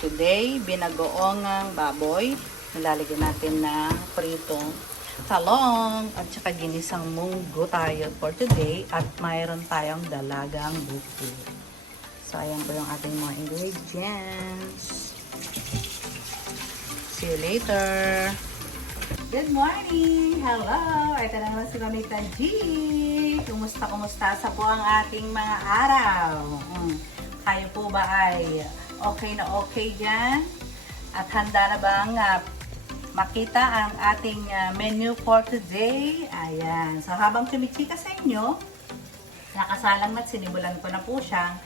today, binagoongang baboy. Nilalagyan natin ng pritong talong at saka ginisang munggo tayo for today. At mayroon tayong dalagang buko. So, ayan po yung ating mga ingredients. See you later! Good morning! Hello! Ito na naman si Mamita G. Kumusta sa po ang ating mga araw? Kayo po ba ay okay na okay dyan? At handa na bang makita ang ating menu for today? Ayan. So habang tumichika sa inyo, nakasalang na't sinimulan ko na po siyang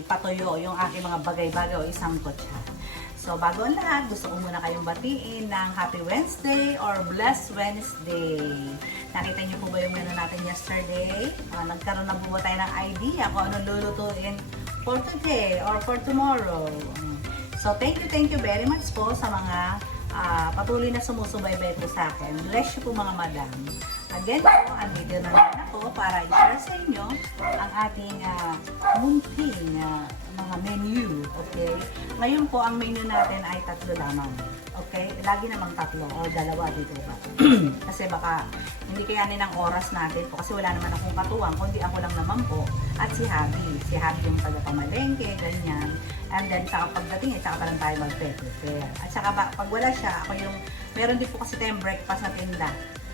ipatuyo yung aking mga bagay-bagay o isang kotsa. So, bago ang lahat, gusto ko muna kayong batiin ng Happy Wednesday or Blessed Wednesday. Nakita niyo po ba yung menu natin yesterday? Nagkaroon na po ba tayo ng idea kung anong lulutuin for today or for tomorrow? So, thank you very much po sa mga patuloy na sumusubaybay po sa akin. Bless you po mga madam. Again po, andito na naman ako para i-share sa inyo ang ating munting mga menu. Okay? Ngayon po, ang menu natin ay tatlo lamang. Okay? Lagi namang tatlo o dalawa dito ba? Kasi baka hindi kayanin ang oras natin po kasi wala naman akong katuwang, kundi ako lang naman po at si Habi. Si Habi yung taga-pamalengke, ganyan. And then, saka pagdating, saka pa lang tayo mag-prepare. At saka pag wala siya, ako yung, meron din po kasi tayong breakfast na tinda.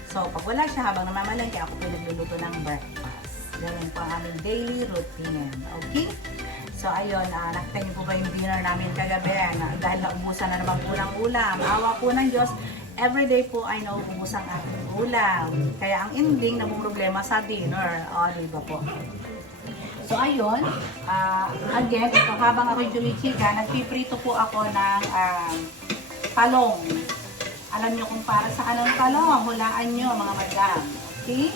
So, pag wala siya, habang namamalengke, ako po nagluluto ng breakfast. Ganun po ang aming daily routine. Okay? So, ayun, nakita niyo po ba yung dinner namin kagabi? Dahil naubusan na naman po ng ulam. Awa po ng Diyos, everyday po ay nauubos ang ating ulam. Kaya ang ending, namumroblema sa dinner. O, diba po? So, ayun, again, ito, habang ako'y chumichika, nagpiprito po ako ng talong. Alam nyo kung para sa anong talong, hulaan nyo mga madam. Okay?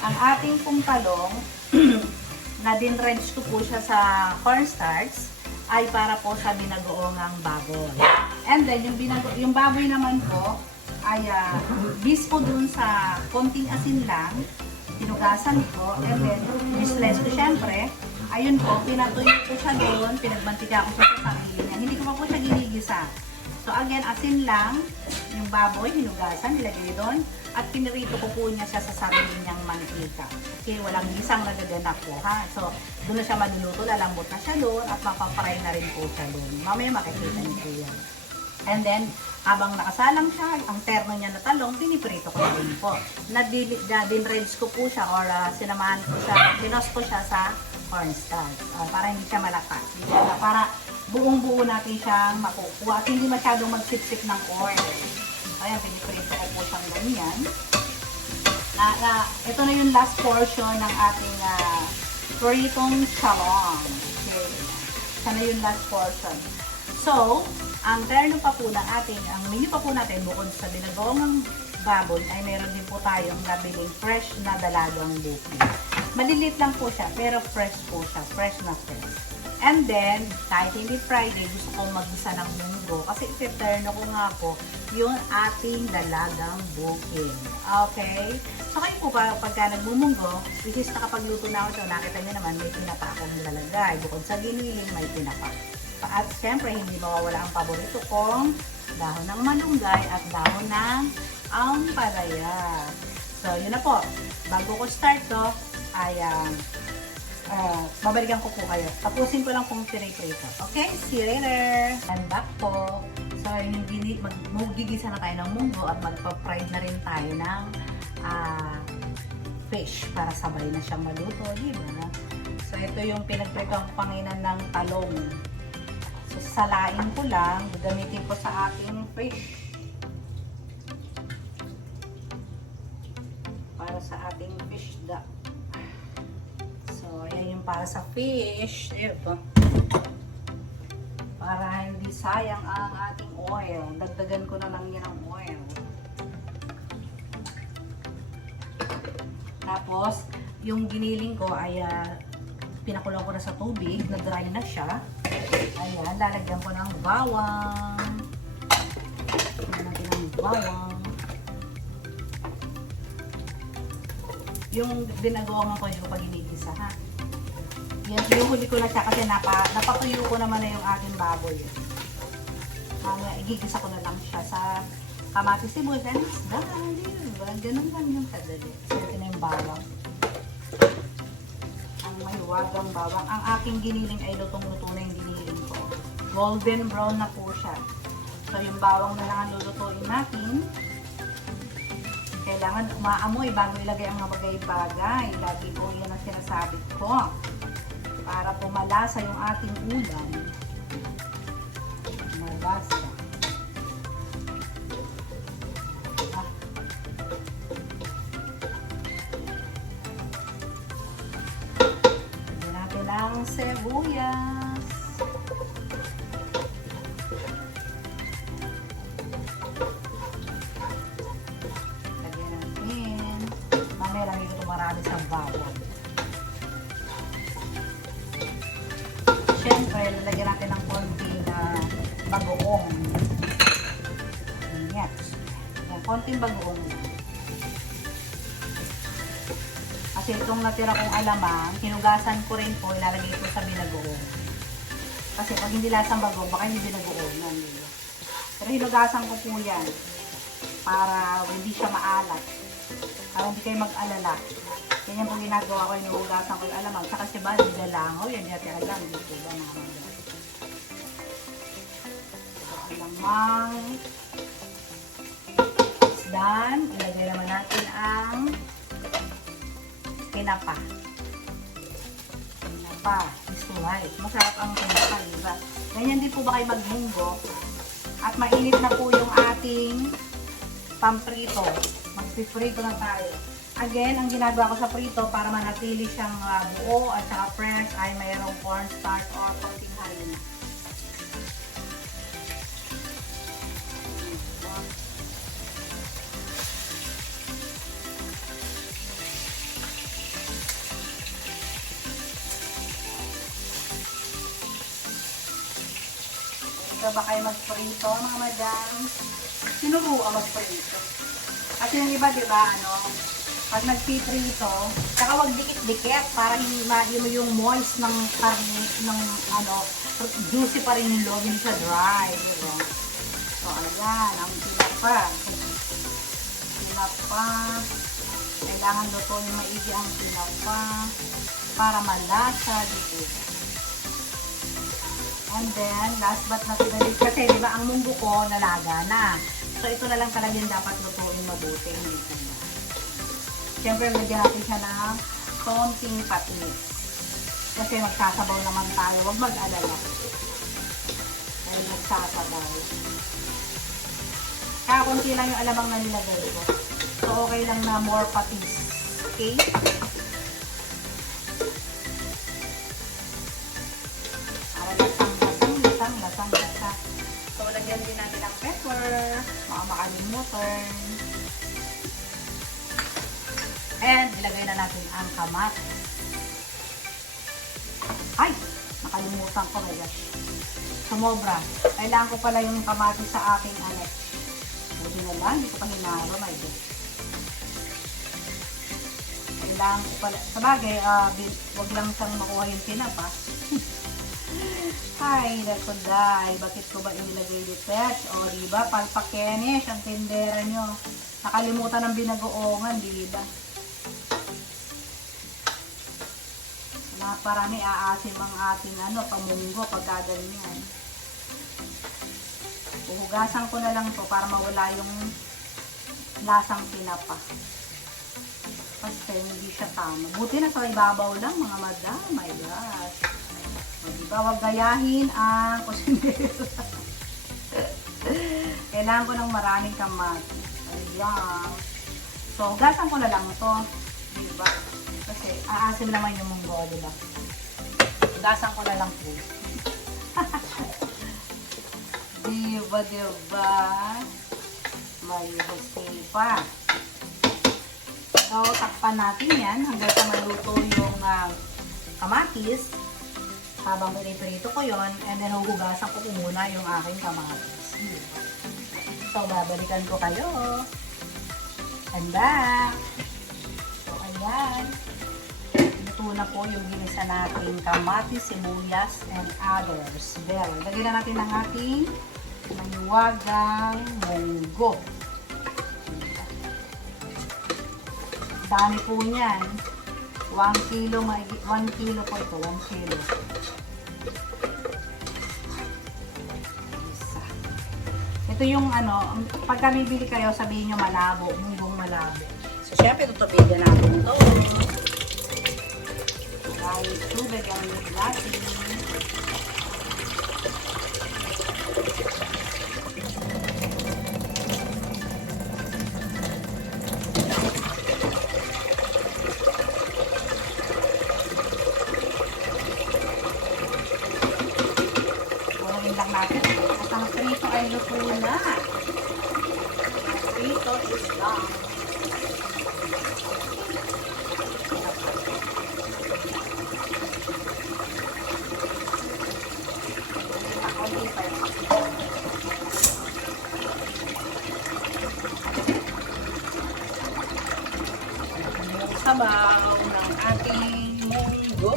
Ang ating pong talong, na din-drench ko po siya sa cornstarch, ay para po sa binagoongang baboy. And then, yung baboy naman po, ay bis po dun sa konting asin lang, tinugasan ko, and then, slice ko syempre, ayun po, pinatuyo ko siya doon, pinagmantika ko sa sarili niya. Hindi ko pa po siya ginigisa. So again, asin lang, yung baboy, hinugasan, nilagay doon, at pinirito ko po niya siya sa sarili niyang mantika. Okay, walang gisang nagaganap po, ha? So, doon na siya maluluto, lalambot na siya doon, at mapapray na rin po siya doon. Mamaya makikita niyo po yan. And then, habang nakasalang siya, ang terno niya na talong, piniprito ko na rin po. Din-drench ko po siya, or sinamahan ko siya, pinos ko siya sa cornstarch, para hindi siya malakas. Para buong-buo natin siyang makukuha at hindi masyadong magsipsip ng oil. Ayan, piniprito ko po siyang ganyan. Ito na yung last portion ng ating pritong talong. Okay. Ito na yung last portion. So, ang terno pa po ng ating, ang menu pa po natin bukod sa binagoongang baboy ay meron din po tayong nabiling fresh na dalagang buko. Maliliit lang po siya, pero fresh po siya. Fresh na fresh. And then, kahit hindi Friday, gusto kong mag-isa ng munggo. Kasi iteterno ko nga po yung ating dalagang booking. Okay? So, kayo po ba, pagka nagmumunggo, which is nakapagluto na ako ito, nakita nyo naman, may pinapa akong nilalagay. Bukod sa giniling, may pinapa. At siyempre, hindi mawawala ang paborito kong dahon ng malunggay at dahon ng ampalaya. So, yun na po. Bago ko start to, ay babalikan ko po kayo. Tapusin ko lang pong pinay-prito. Okay? See you later! And back po. So, magigisa na tayo ng munggo at magpa-fried na rin tayo ng fish para sabay na siyang maluto. Diba? So, ito yung pinagprito ang panginan ng talong. So, salain ko lang. Gagamitin ko sa ating fish. Para sa ating fish duck. So, ayan yung para sa fish. Ito. Para hindi sayang ang ating oil. Dagdagan ko na lang yan ang oil. Tapos, yung giniling ko ay pinakulang ko na sa tubig. Na-dry na siya. Ayan, lalagyan ko ng bawang. Lalagyan ng bawang. Yung binagoongan ko, hindi ko pa ginigisa, ha? Ihuli ko na siya kasi napatuyo ko naman na yung ating baboy. Mamaya, igigisa ko na lang siya sa kamatis, sibuyas, and isda. Ganun lang yung kadali. Ito na yung bawang. Ang mahiwagang bawang. Ang aking giniling ay lutong-luto na yung giniling ko. Golden brown na po siya. So, yung bawang na lang ang lulutuin natin. Kailangan umaamoy bago ilagay ang mga bagay-bagay. Lagi po yan ang sinasabi ko. Para po malasa yung ating ulam. Malasa. Lagyan natin ang sibuyas. Lagyan natin. Mamaya lang ito marami sa bawang. Siyempre, lalagyan natin ng konting bagoong. Yan. Yan, konting bagoong. Kasi itong natira kong alamang, hinugasan ko rin po, ilalagay ko sa binagoong. Kasi pag hindi lasang bagoong, baka hindi binagoong. Pero hinugasan ko po yan para hindi siya maalat. Para hindi kayo mag-alala. Ganyan po ginagawa ko, inuugasan ko yung alamang. Saka si ba, nilalangaw, yan natira lang dito ba naman. So, alamang is done. Ilagay naman natin ang pinapa. Pinapa is right. Masarap ang pinapa, diba? Ganyan din po ba kayo magmunggo? At mainit na po yung ating pamprito. Magpiprito na tayo. Again, ang ginagawa ko sa prito para manatili siyang buo at saka fresh ay mayroong cornstarch or konting harina. Ito ba kayo magprito, mga madam? Sino po ang magprito? Kasi yung iba, diba, pag nagpiprito, saka wag dikit-dikit para hindi yung moist ng karne, ng juicy pa rin yung loob, hindi siya dry, diba? So, ayan, ang pinapa. Pinapa. Kailangan lutuin maigi ang pinapa para malasa dito. And then, last but not least, kasi diba, ang munggo ko nalaga na. So, ito na lang talaga yung dapat lutuin mabuti. Hindi ko na. Siyempre, lagyan natin siya ng konting patis. Kasi magsasabaw naman tayo. Huwag mag-alala. Dahil magsasabaw. Kaya konti lang yung alamang na nilagay ko. So, okay lang na more patis. Okay? Para lasang-lasa. So, lagyan din natin ng pepper. Baka makalimutan. And, ilagay na natin ang kamatis. Ay! Nakalimutan ko, my gosh. Sumobra. Kailangan ko pala yung kamatis sa aking buti na lang, hindi ko pa hinalo, my gosh. Kailangan ko pala, sabagay, wag lang siyang makuha yung pinapa. Ay, nako dahil, bakit ko ba inilagay dito? O, diba, palpakenish ang tindera nyo. Nakalimutan ng binagoongan, diba? Naparami aasim ang ating pamunggo pagkaganyan. Uhugasan ko na lang to para mawala yung lasang pinapa. Kasi hindi siya tama. Buti na sa ibabaw lang, mga madam. My gosh. Diba, wag gayahin ang kusinero. Kailangan ko ng maraming kamatis. Ayan. So, hugasan ko na lang to. Diba? Kasi aasim naman yung munggo, diba? Hugasan ko na lang po. Diba? May husay pa. So, takpan natin yan hanggang sa maluto yung kamatis. Habang piniprito ko yon, and then huhugasan ko muna yung aking kamatis. So, babalikan ko kayo. And back. So, ayan. luto na po yung ginisa nating kamatis, sibuyas, and others. There. Lagyan na natin ang ating mayuwagang munggo. Dami po niyan. 1 kilo, 1 kilo po ito, 1 kilo. Isa. Ito yung ano, pagka bibili kayo, sabihin nyo malabo, munggong malabo. So, syempre, tutubigan natin ito. Dahil tubig ang natin. Lang natin. At ang prito ay luto na. Ang prito is done. Konti pa yun. Yung sabaw ng ating munggo.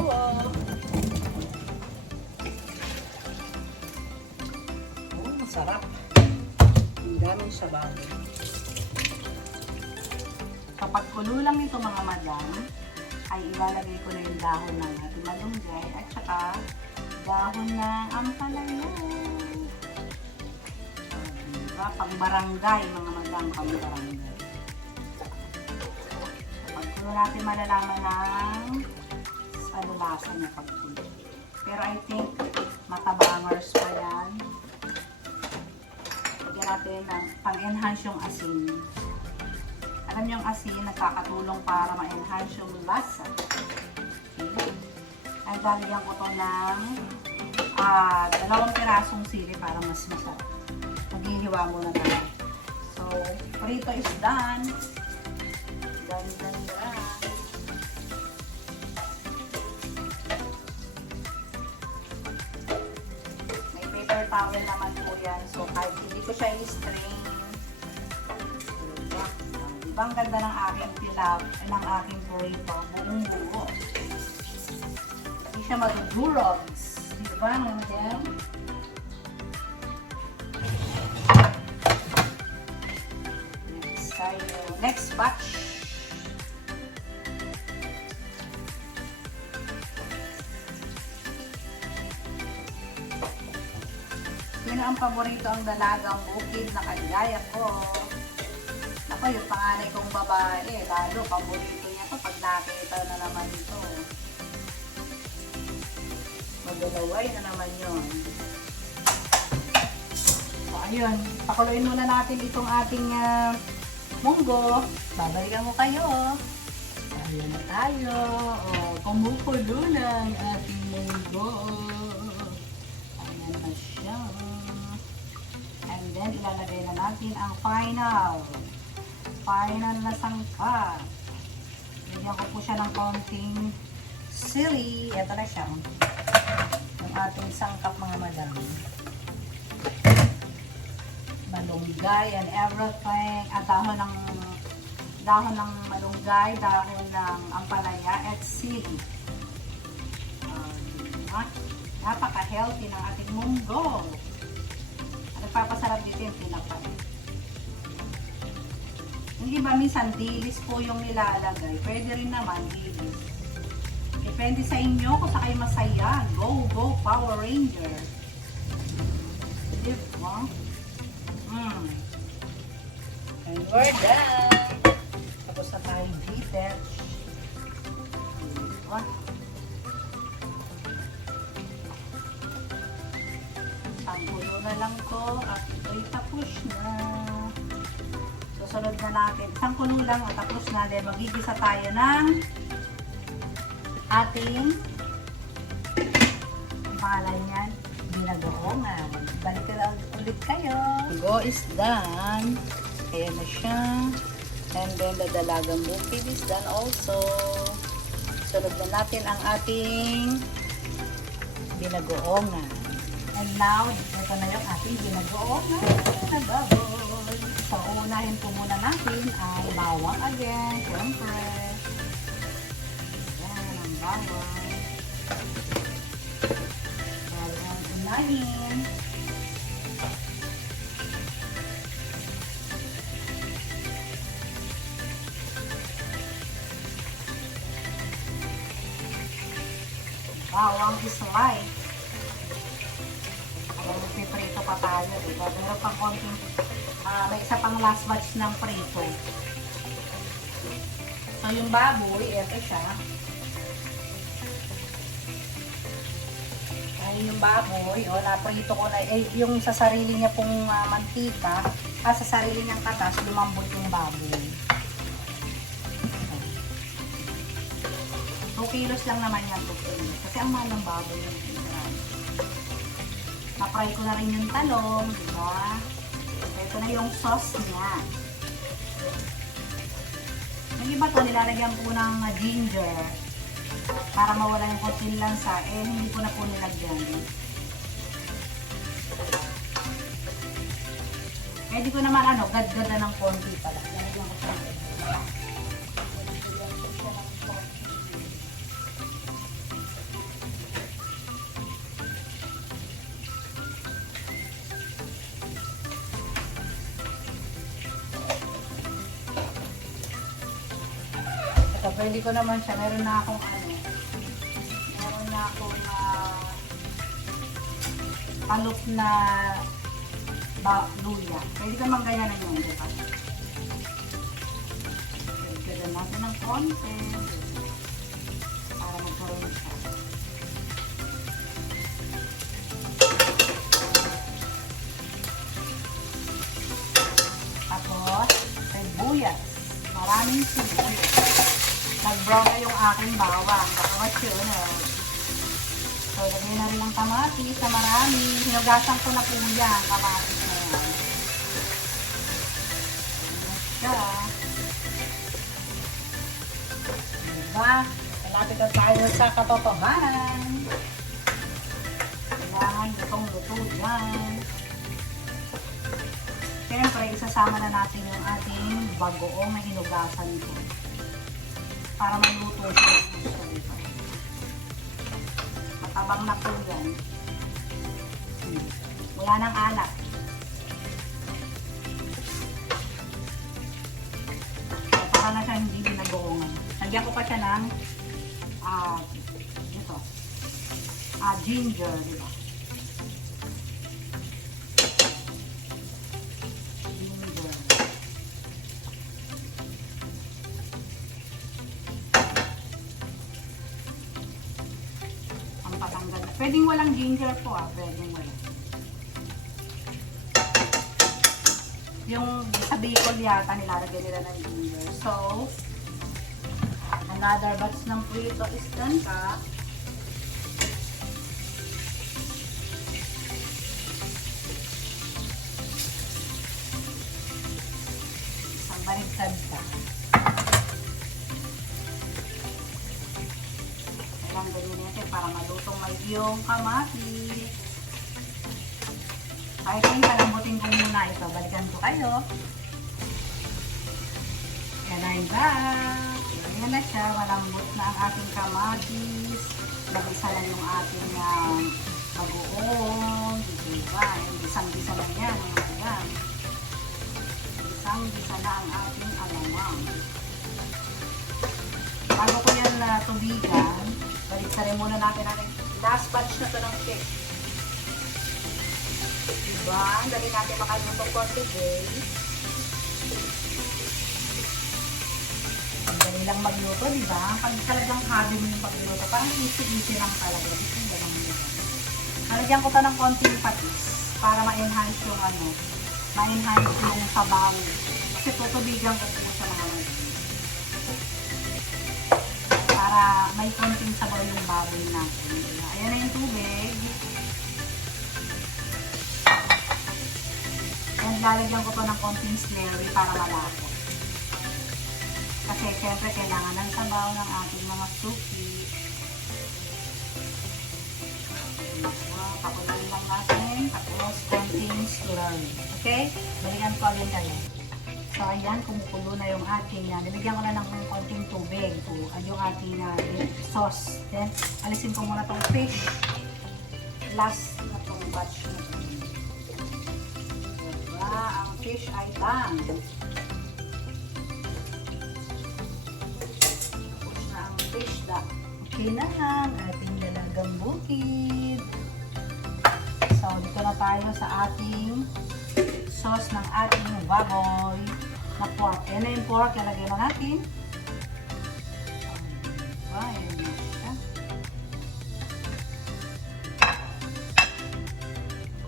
Sarap. Ang daming sabaw. Kapag kulo lang ito mga madam, ay ilalagay ko na yung dahon ng ating malunggay at saka dahon ng ampalaya. Diba? Pang barangay mga madam, pang barangay. Kapag kulo natin malalaman ng ano lasa niya pag kulo. Pero I think matabangers pa yan. Natin ng pang-enhance yung asin. Alam niyo yung asin, nagkakatulong para ma-enhance yung lasa. Okay. Ay, lalagyan ko to ng 2 pirasong sili para mas masarap. Maghihiwa muna tayo. So, prito is done. Done. Towel naman po yan. So, kahit hindi ko siya i-strain. Diba ang ganda ng aking ng aking burrito? Buong buo. Hindi siya mag-durogs. Diba? Nandiyan? Next tayo. Next batch. Yun ang paborito ang dalagang bukid na kagaya ko. Ako, yung panganay kong babae, lalo paborito niya to pag nakita na naman ito. Magdalaway na naman yun. So, ayun. Pakuluin muna natin itong ating munggo. Babalikan ko kayo. Ayun na tayo. O, kumukulo na ang ating munggo. Ayan na siya. And then, ilalagay na natin ang final na sangkap. Bigyan ko po siya ng konting sili. Ito na siya. Ang ating sangkap mga madam. Malunggay and everything. At dahon ng malunggay, dahon ng ampalaya at sili. Napaka-healthy ng ating munggo. Nagpapasarap dito yung pinapay. Yung iba minsan dilis po yung nilalagay. Pwede rin naman dilis. Depende sa inyo kung sa kayo masaya. Go, go, Power Ranger. Diba? And we're done. Tapos na tayong detail. Diba? Tanggulo na lang to at ito'y tapos na. Susunod na natin. Isang kulo lang at tapos na. Then magigisa tayo ng ating pangalan yan. Binagoongan. Balik na ulit kayo. Go is done. Ayan na siya. And then the dalagang bukid is done also. Sunod na natin ang ating binagoongan. And now, ito na yung ating binagoongan na baboy. So, unahin po muna natin ay bawang again. Siyempre. Ayan, ang bawang. Bawang unahin. Bawang islay. Magpiprito pa tayo, diba? Meron pang konting, may isa pang last batch ng prito. So, yung baboy, eto siya. Ayun yung baboy, naprito ko na, yung sa sarili niya pong mantika, sa sarili niyang katas, lumambot yung baboy. 2 kilos lang naman yan, 2 kilos. Kasi ang mahal ng baboy yung na-fry ko na rin yung talong, diba? Ito na yung sauce niya. Yung iba to, nilalagyan po ng ginger para mawala yung konting lansa. Hindi ko na po nilagyan. Di ko naman gad-gada ng konti pala. Nilagyan ko siya. Pwede ko naman siya. Meron na akong palok na luya. Pwede ka manggayanan yun, diba? Pwede natin ng konti para magkaroon siya. Tapos, sibuyas. Maraming sibuyas. Nag-brown na yung aking bawang. Baka yun. So, lagyan na rin ng kamatis na marami. Hinugasan ko na po yan. Kamatis na yan. Siya. Diba? Malapit na tayo sa katotohanan. Kailangan itong luto dyan. Siyempre, isasama na natin yung ating bagoong na hinugasan ko. Para maluto siya. Matabang na po yan. Wala nang alak. So, para na siya hindi binagoongan. Nagyan ko pa siya ng ginger, diba? Pwedeng walang ginger po pwedeng walang. Yung sa bacon yata nilalagay nila ng ginger. So, another batch ng prito is done ka. Isang baligtad ka. Kailangan ganyan natin para malutong may yung kamatis. Kahit yung kalambutin ko muna ito. Balikan ko kayo. Yan na yung back. Yan na siya. Malambot na ang ating kamatis. Nag-isa na yung ating bagoong. Diba? Isang-bisa na yan. Isang-bisa na ang ating alamang. Bago ko yan tubigan, balik-sarin muna natin ang last batch na ito ng cake. Diba? Dali natin makalutong konti, guys. Ang dali lang magluto, diba? Pag talagang hobby mo yung pagluto, parang easy-easy lang talaga. Nalagyan ko ito ng konting patis para ma-enhance yung ma-enhance yung sabaw. Kasi tutubigan ko po sa mga para may konting sabaw yung baboy natin. Ayan na yung tubig. And lalagyan ko pa ng konting slurry para malapot. Kasi syempre kailangan ng sabaw ng ating mga suki. Pakuloyin lang natin. Tapos konting slurry. Okay? Balikan ko agad kayo. So, ayan, kumukulo na yung ating, nilagyan ko na ng konting tubig. Yung ating sauce. Then, alisin ko muna tong fish. Last na tong batch na ito. Diba? Ang fish ay done. Tapos na ang fish da. Okay na lang. Ating dalagang bukid. So, dito na tayo sa ating sauce ng ating baboy na pork. Yan na yung pork, lalagay na natin. Ayan na siya.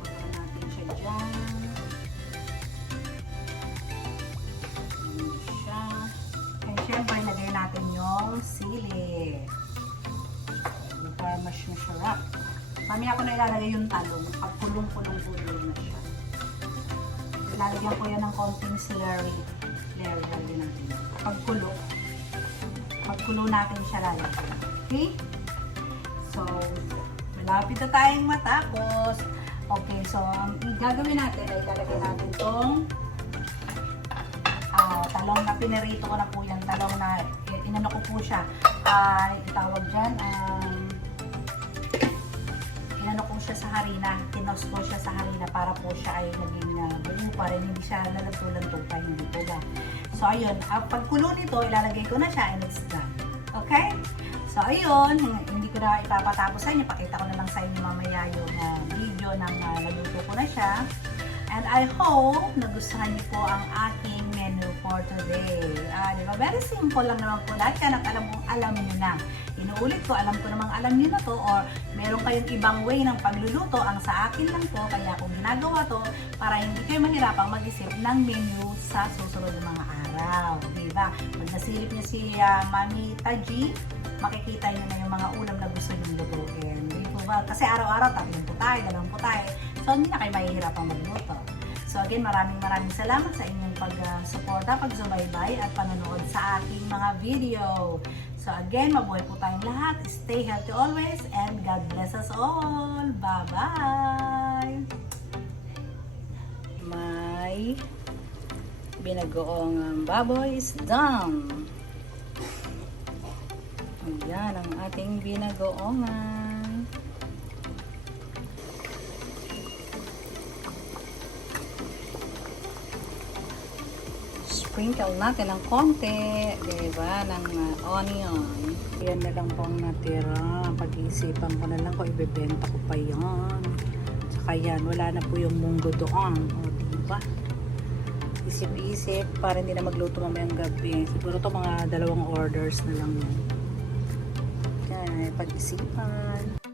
Kulang natin siya dyan. Ayan siya. And syempre, lagay natin yung sili. Para mas masarap. Mamaya ko na ilalagay yung talong. Pag kulong-kulong-kulong na siya. Lalagyan ko yan ng konting celery. Lalagyan natin. Pagkulo natin siya lalagyan. Okay? So, malapit na tayong matapos. Okay, so, ang gagawin natin ay lalagyan natin itong talong na pinarito ko na po yan. Talong na, inano ko po siya. Itawag dyan, inano ko siya sa harina, tinos ko siya sa harina para po siya ay naging buo pa rin, hindi siya lalagto-lanto pa, hindi po ba. So ayun, pagkulo nito, ilalagay ko na siya and it's done. Okay? So ayun, hindi ko na ipapatapos sa inyo, pakita ko na lang sa inyo mamaya yung video ng naluto ko na siya. And I hope nagustuhan niyo po ang aking menu for today. Diba? Very simple lang naman po lahat yan at alam niyo na. Inuulit ko, alam ko namang alam niyo na to or meron kayong ibang way ng pagluluto. Ang sa akin lang po, kaya kung ginagawa to para hindi kayo mahirapang mag-isip ng menu sa susunod ng mga araw. Diba? Pag nasilip niyo si Mami Taji, makikita niyo na yung mga ulam na gusto niyo lutuin. Diba? Kasi araw-araw, 3 po tayo, 2 po tayo. So, hindi na kayo mahihirapang magluto. So, again, maraming salamat sa inyong pag-suporta, pagsubaybay at panonood sa aking mga video. So, again, mabuhay po tayong lahat. Stay healthy always and God bless us all. Bye-bye! My binagoong baboy is done. Ayan ang ating binagoongan. Sprinkle natin ng konti, diba, ng onion. Yan na lang po ang natira. Pag-iisipan ko na lang kung ibebenta ko pa yan. Tsaka yan, wala na po yung munggo doon. O, diba? Isip-isip para hindi na magluto mamayang gabi. Siguro to mga 2 orders na lang yun. Yan, pag-isipan.